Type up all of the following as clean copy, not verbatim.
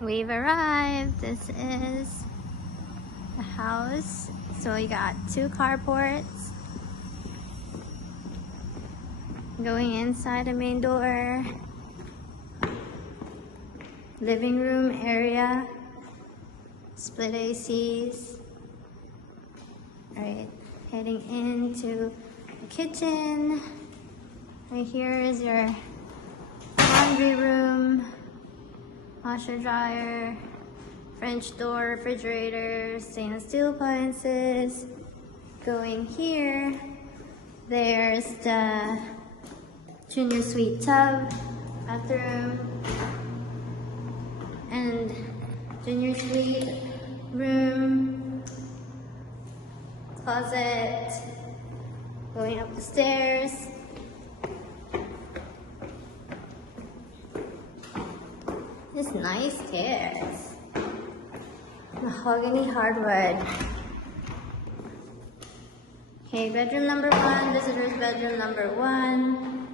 We've arrived. This is the house. So we got 2 carports. Going inside the main door. Living room area. Split ACs. Alright, heading into the kitchen. Right here is your laundry room. Washer dryer, French door, refrigerator, stainless steel appliances. Going here, there's the junior suite tub, bathroom, and junior suite room, closet. Going up the stairs. This nice stairs. Mahogany hardwood. Okay, bedroom number 1, visitor's bedroom number 1.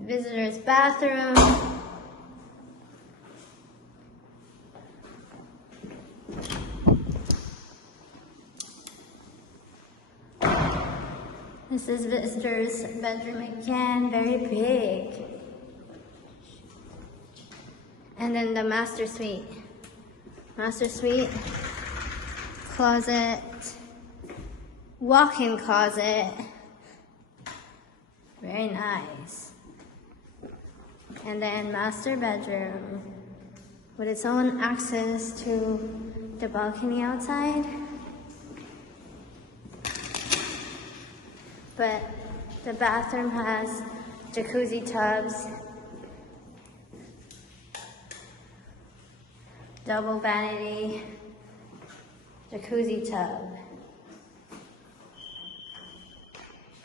Visitor's bathroom. This is visitor's bedroom again, very big. And then the master suite. Master suite, closet, walk-in closet. Very nice. And then master bedroom with its own access to the balcony outside. But the bathroom has jacuzzi tubs, double vanity, jacuzzi tub.